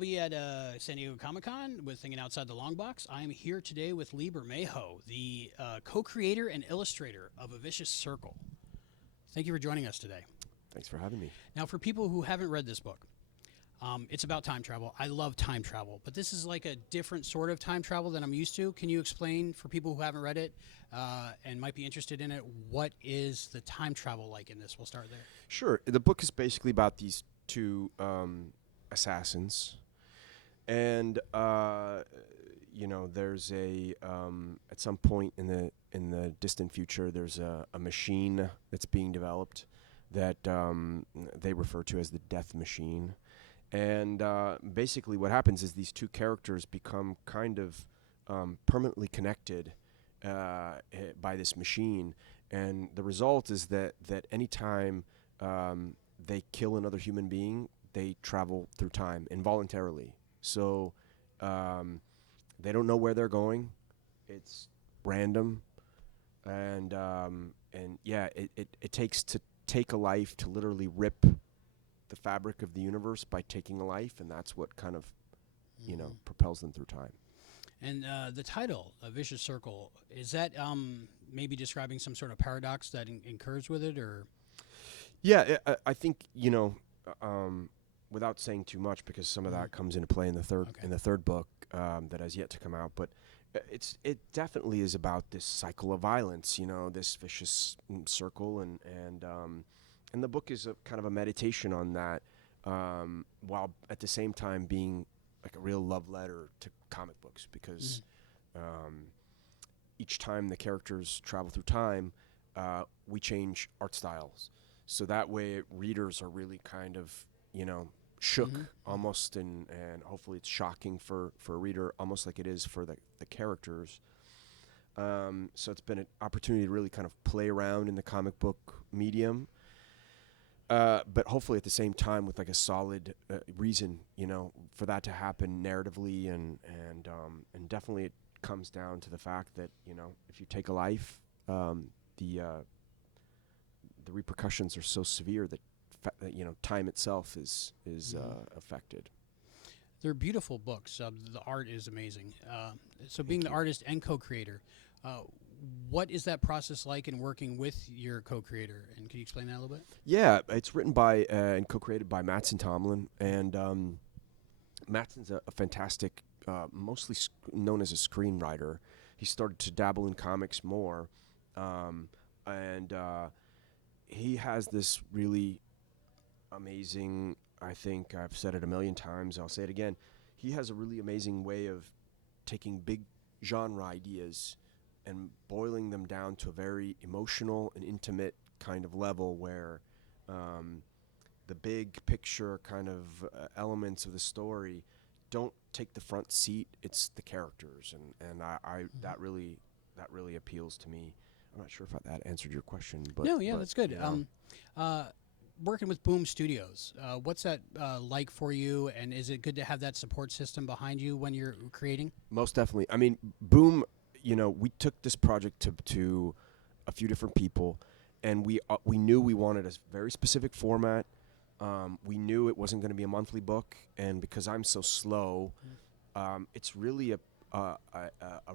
be at San Diego Comic-Con with Thinking Outside the Longbox. I am here today with Lee Bermejo, the co-creator and illustrator of A Vicious Circle. Thank you for joining us today. Thanks for having me. Now, for people who haven't read this book, it's about time travel. I love time travel, but this is like a different sort of time travel than I'm used to. Can you explain for people who haven't read it and might be interested in it, what is the time travel like in this? We'll start there. Sure. The book is basically about these two assassins, and there's at some point in the distant future, there's a machine that's being developed that they refer to as the Death Machine. And basically what happens is these two characters become kind of permanently connected by this machine. And the result is that anytime they kill another human being, they travel through time involuntarily. So they don't know where they're going. It's random. And it takes to take a life to literally rip the fabric of the universe by taking a life, and that's what kind of propels them through time. And the title, A Vicious Circle, is that maybe describing some sort of paradox that occurs with it, or? Yeah, I think without saying too much, because some of that comes into play in the third book that has yet to come out, but it definitely is about this cycle of violence, this vicious circle, and the book is a kind of a meditation on that, while at the same time being like a real love letter to comic books, because each time the characters travel through time, we change art styles. So that way readers are really kind of, shook almost, and hopefully it's shocking for a reader, almost like it is for the characters. So it's been an opportunity to really kind of play around in the comic book medium. But hopefully at the same time with like a solid reason, for that to happen narratively, and definitely it comes down to the fact that if you take a life, the repercussions are so severe that time itself is affected. They're beautiful books. The art is amazing. So being the artist and co-creator, what is that process like in working with your co-creator? And can you explain that a little bit? Yeah, it's written by and co-created by Mattson Tomlin, and Mattson's a fantastic, mostly known as a screenwriter. He started to dabble in comics more, and he has this really amazing, I think I've said it a million times, I'll say it again, he has a really amazing way of taking big genre ideas and boiling them down to a very emotional and intimate kind of level, where the big picture kind of elements of the story don't take the front seat. It's the characters, and I that really appeals to me. I'm not sure if that answered your question, but that's good. Working with Boom Studios, what's that like for you, and is it good to have that support system behind you when you're creating? Most definitely. I mean, Boom, we took this project to a few different people, and we knew we wanted a very specific format. We knew it wasn't going to be a monthly book, and because I'm so slow, it's really a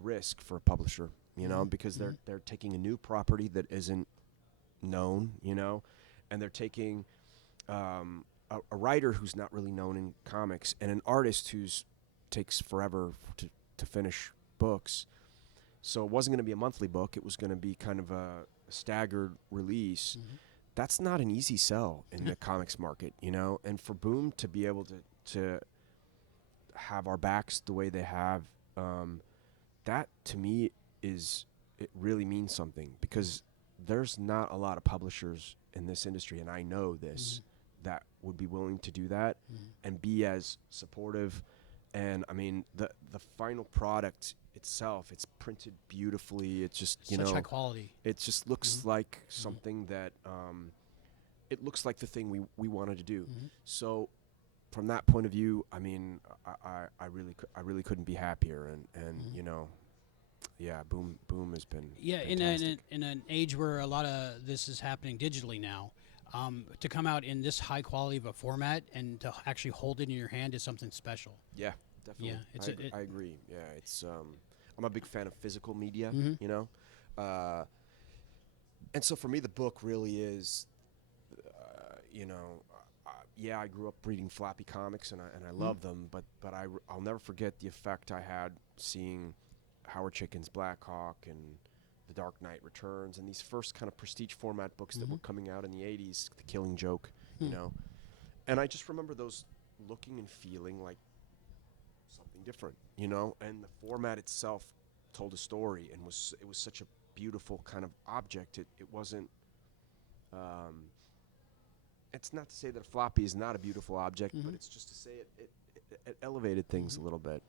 risk for a publisher, because they're taking a new property that isn't known, and they're taking a writer who's not really known in comics, and an artist who's takes forever to finish books. So it wasn't going to be a monthly book. It was going to be kind of a staggered release. That's not an easy sell in the comics market, and for Boom to be able to have our backs the way they have, that to me it really means something, because there's not a lot of publishers in this industry, and I know this, that would be willing to do that and be as supportive. And I mean, the final product itself, it's printed beautifully. It's just, such high quality. It just looks like something that it looks like the thing we wanted to do. So from that point of view, I mean, I really couldn't be happier, and Boom has been fantastic. In an age where a lot of this is happening digitally now, To come out in this high quality of a format and to actually hold it in your hand is something special. Yeah, definitely. Yeah, I agree. Yeah, it's I'm a big fan of physical media, Mhm. you know, and so for me the book really is, you know, yeah, I grew up reading floppy comics and I love them, but I'll never forget the effect I had seeing Howard Chicken's Black Hawk and The Dark Knight Returns and these first kind of prestige format books that were coming out in the 80s, The Killing Joke, you know. And I just remember those looking and feeling like something different, you know, and the format itself told a story and it was such a beautiful kind of object. It wasn't it's not to say that a floppy is not a beautiful object, but it's just to say it elevated things a little bit.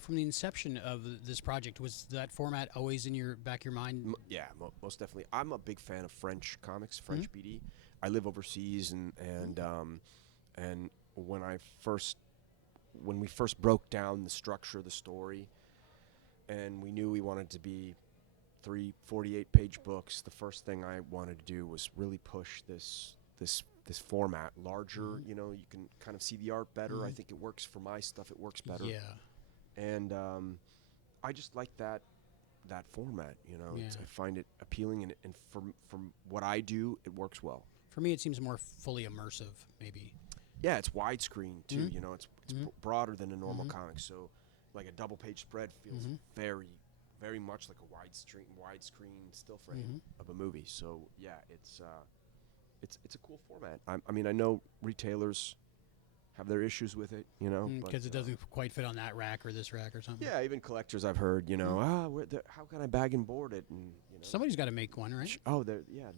From the inception of this project, was that format always in your back of your mind? Yeah, most definitely. I'm a big fan of French comics, French BD. I live overseas, and when we first broke down the structure of the story, and we knew we wanted to be 3 48-page books, the first thing I wanted to do was really push this format larger. You know, you can kind of see the art better. I think it works for my stuff. It works better. Yeah. And I just like that format. You know, Yeah. I find it appealing, and from what I do, it works well. For me, it seems more fully immersive, maybe. Yeah, it's widescreen too. You know, it's broader than a normal comic. So, like a double-page spread feels very much like a widescreen still frame of a movie. So yeah, it's a cool format. I mean, I know retailers have their issues with it, you know, Because it doesn't quite fit on that rack or this rack or something. Yeah, even collectors I've heard, you know, how can I bag and board it? And you know, Somebody's got to make one, right? oh,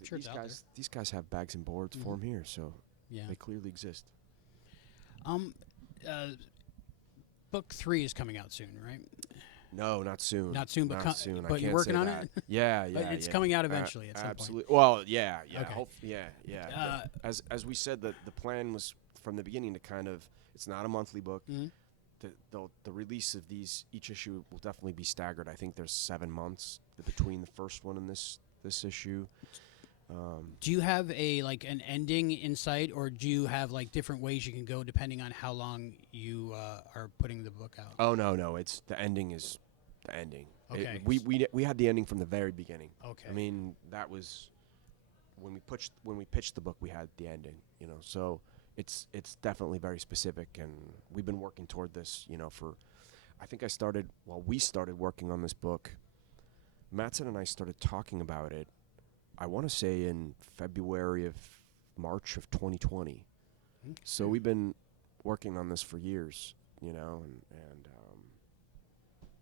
Sure, it's out there. these guys have bags and boards for 'em here, so Yeah. they clearly exist. Book 3 is coming out soon, right? No, not soon. Not soon, but not soon. I but you're can't working say on that. it? Yeah, yeah. It's yeah. coming out eventually at some point. Absolutely. Well, yeah. Okay. Yeah. As we said, the plan was from the beginning to kind of, it's not a monthly book. The release of each issue will definitely be staggered. I think there's 7 months between the first one and this issue. Do you have an ending in sight, or do you have different ways you can go depending on how long you are putting the book out? Oh no, it's the ending is the ending. Okay. We had the ending from the very beginning. Okay. I mean, that was when we pitched the book, we had the ending, you know. So it's definitely very specific, and we've been working toward this, you know, I think we started working on this book. Mattson and I started talking about it, I want to say in March of 2020. So we've been working on this for years, you know, and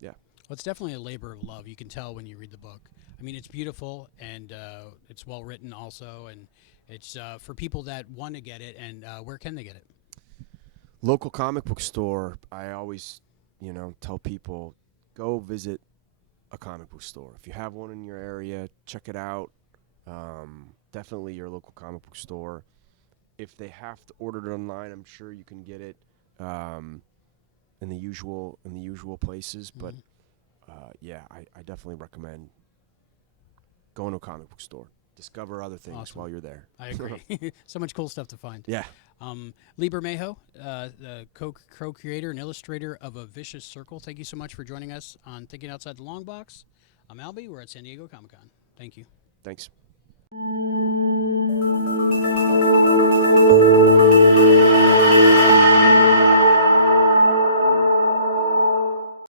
yeah. Well, it's definitely a labor of love. You can tell when you read the book. I mean, it's beautiful, and it's well written also, and it's for people that want to get it. And where can they get it? Local comic book store. I always, you know, tell people, go visit a comic book store. If you have one in your area, check it out. Definitely your local comic book store. If they have to order it online, I'm sure you can get it in the usual places. But yeah, I definitely recommend going to a comic book store. Discover other things while you're there. I agree. So much cool stuff to find. Yeah. Lee Bermejo, the co-creator and illustrator of A Vicious Circle. Thank you so much for joining us on Thinking Outside the Longbox. I'm Albie. We're at San Diego Comic-Con. Thank you. Thanks.